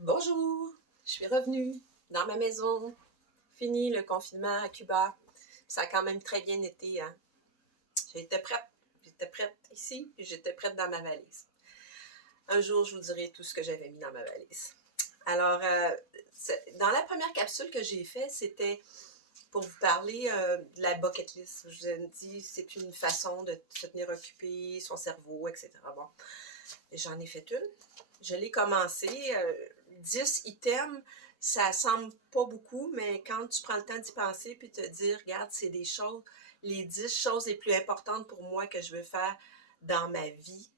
Bonjour, je suis revenue dans ma maison. Fini le confinement à Cuba. Ça a quand même très bien été, hein? J'étais prête. J'étais prête ici et j'étais prête dans ma valise. Un jour, je vous dirai tout ce que j'avais mis dans ma valise. Alors, dans la première capsule que j'ai faite, c'était pour vous parler de la bucket list. Je vous ai dit, c'est une façon de se tenir occupé, son cerveau, etc. Bon, et j'en ai fait une. Je l'ai commencé. 10 items, ça semble pas beaucoup, mais quand tu prends le temps d'y penser puis te dire, regarde, c'est des choses, les 10 choses les plus importantes pour moi que je veux faire dans ma vie,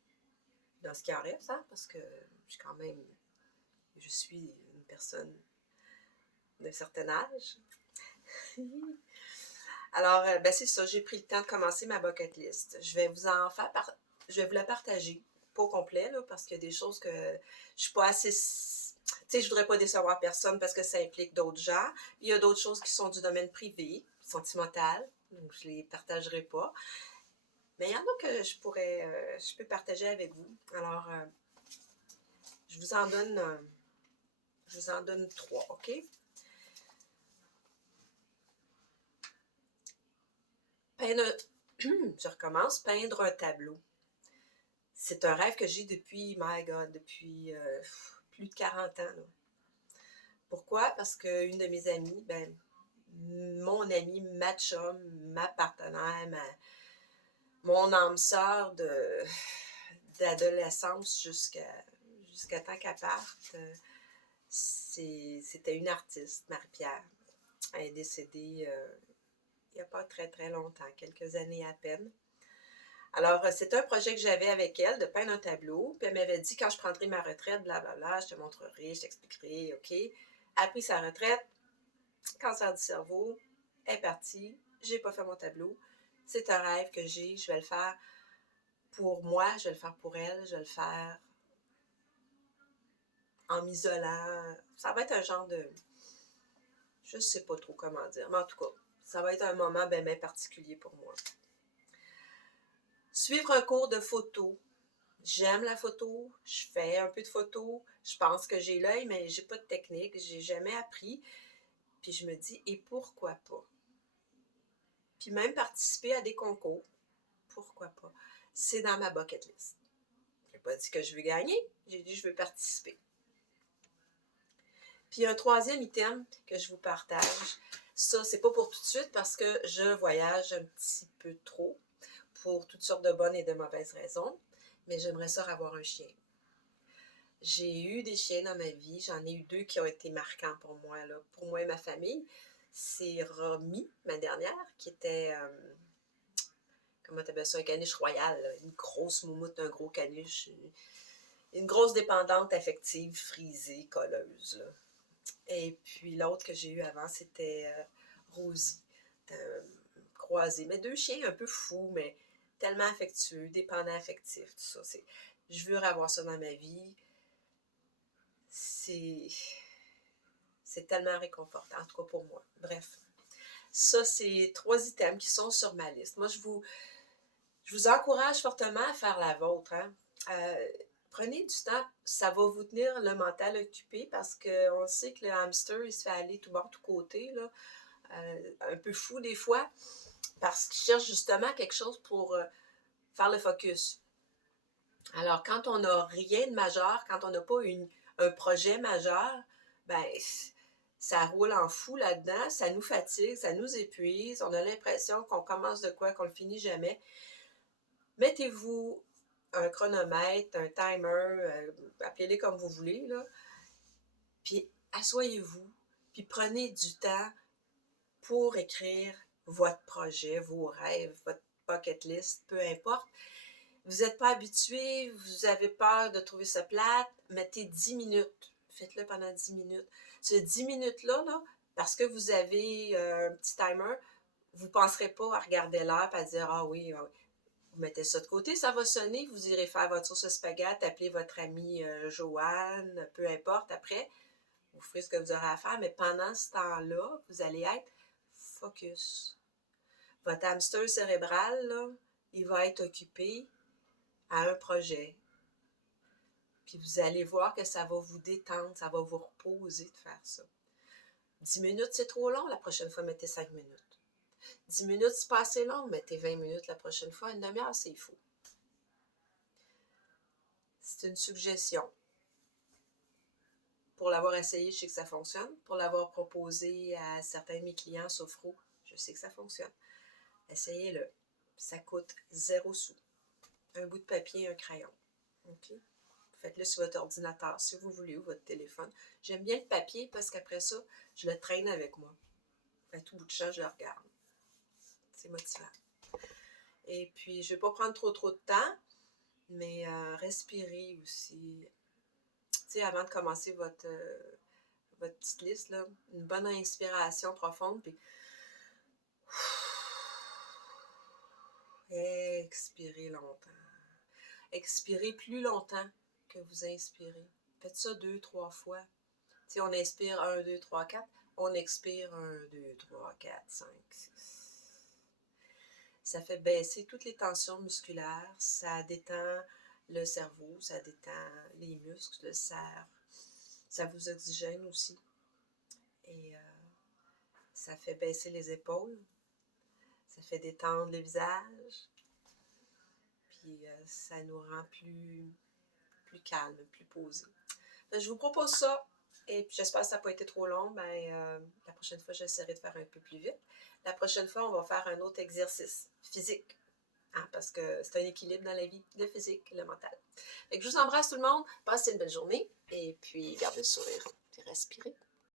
dans ce qui en reste, hein, parce que je suis une personne d'un certain âge. Alors, ben c'est ça, j'ai pris le temps de commencer ma bucket list. Je vais vous la partager, pas au complet, là, parce qu'il y a des choses que je suis pas assez. Tu sais, je voudrais pas décevoir personne parce que ça implique d'autres gens. Il y a d'autres choses qui sont du domaine privé, sentimental, donc je les partagerai pas. Mais il y en a que je peux partager avec vous. Alors, je vous en donne, je vous en donne 3, ok? Peindre, je recommence, peindre un tableau. C'est un rêve que j'ai depuis, my God, depuis plus de 40 ans. Là. Pourquoi? Parce qu'une de mes amies, ben, mon amie, ma chum, ma partenaire, mon âme sœur d'adolescence jusqu'à temps qu'elle parte, c'était une artiste, Marie-Pierre. Elle est décédée il n'y a pas très très longtemps, quelques années à peine. Alors, c'était un projet que j'avais avec elle, de peindre un tableau. Puis elle m'avait dit, quand je prendrai ma retraite, blablabla, je te montrerai, je t'expliquerai, OK. Elle a pris sa retraite, cancer du cerveau, elle est partie, j'ai pas fait mon tableau. C'est un rêve que j'ai, je vais le faire pour moi, je vais le faire pour elle, je vais le faire en m'isolant. Ça va être un genre de... Je sais pas trop comment dire, mais en tout cas, ça va être un moment bien particulier pour moi. Suivre un cours de photo. J'aime la photo, je fais un peu de photo, je pense que j'ai l'œil, mais j'ai pas de technique, j'ai jamais appris. Puis je me dis, et pourquoi pas? Puis même participer à des concours, pourquoi pas? C'est dans ma bucket list. J'ai pas dit que je veux gagner, j'ai dit que je veux participer. Puis un troisième item que je vous partage, ça c'est pas pour tout de suite parce que je voyage un petit peu trop pour toutes sortes de bonnes et de mauvaises raisons, mais j'aimerais ça avoir un chien. J'ai eu des chiens dans ma vie. J'en ai eu deux qui ont été marquants pour moi, là. Pour moi et ma famille. C'est Romy, ma dernière, qui était, comment t'appelles ça, un caniche royal, là. Une grosse moumoute, un gros caniche. Une grosse dépendante affective, frisée, colleuse, là. Et puis l'autre que j'ai eu avant, c'était Rosie, croisée. Mais deux chiens un peu fous, mais tellement affectueux, dépendants affectifs, tout ça. Je veux avoir ça dans ma vie. C'est tellement réconfortant, en tout cas pour moi. Bref, ça, c'est 3 items qui sont sur ma liste. Moi, je vous encourage fortement à faire la vôtre. Hein. Prenez du temps, ça va vous tenir le mental occupé parce qu'on sait que le hamster, il se fait aller tout bord, tout côté, là, un peu fou des fois, parce qu'il cherche justement quelque chose pour faire le focus. Alors, quand on n'a rien de majeur, quand on n'a pas un projet majeur, ben, ça roule en fou là-dedans, ça nous fatigue, ça nous épuise, on a l'impression qu'on commence de quoi, qu'on ne le finit jamais. Mettez-vous un chronomètre, un timer, appelez-les comme vous voulez, là, puis asseyez-vous, puis prenez du temps pour écrire votre projet, vos rêves, votre bucket list, peu importe. Vous n'êtes pas habitué, vous avez peur de trouver ça plate, mettez 10 minutes. Faites-le pendant 10 minutes. Ce 10 minutes-là, là, parce que vous avez un petit timer, vous ne penserez pas à regarder l'heure et à dire ah oui, ah oui. Vous mettez ça de côté, ça va sonner, vous irez faire votre sauce à spaghetti, appelez votre amie Joanne, peu importe, après, vous ferez ce que vous aurez à faire, mais pendant ce temps-là, vous allez être focus. Votre hamster cérébral, là, il va être occupé à un projet. Puis vous allez voir que ça va vous détendre, ça va vous reposer de faire ça. 10 minutes, c'est trop long, la prochaine fois, mettez 5 minutes. 10 minutes, c'est pas assez long, mettez 20 minutes la prochaine fois. Une demi-heure, c'est fou. C'est une suggestion. Pour l'avoir essayé, je sais que ça fonctionne. Pour l'avoir proposé à certains de mes clients Sophro, je sais que ça fonctionne. Essayez-le. Ça coûte 0 sous. Un bout de papier et un crayon. OK? Faites-le sur votre ordinateur si vous voulez ou votre téléphone. J'aime bien le papier parce qu'après ça, je le traîne avec moi. À tout bout de champ, je le regarde. C'est motivant. Et puis, je ne vais pas prendre trop de temps, mais respirez aussi. Tu sais, avant de commencer votre petite liste, là, une bonne inspiration profonde, puis expirez longtemps. Expirez plus longtemps que vous inspirez. Faites ça 2-3 fois. Tu sais, on inspire 1, 2, 3, 4. On expire 1, 2, 3, 4, 5, 6. Ça fait baisser toutes les tensions musculaires. Ça détend le cerveau, ça détend les muscles, ça vous oxygène aussi. Et ça fait baisser les épaules. Ça fait détendre le visage. Puis ça nous rend plus calme, plus posé. Je vous propose ça. Et puis j'espère que ça n'a pas été trop long. La prochaine fois, j'essaierai de faire un peu plus vite. La prochaine fois, on va faire un autre exercice physique. Hein, parce que c'est un équilibre dans la vie, le physique et le mental. Fait que je vous embrasse tout le monde. Passez une belle journée. Et puis, gardez le sourire. Puis respirez.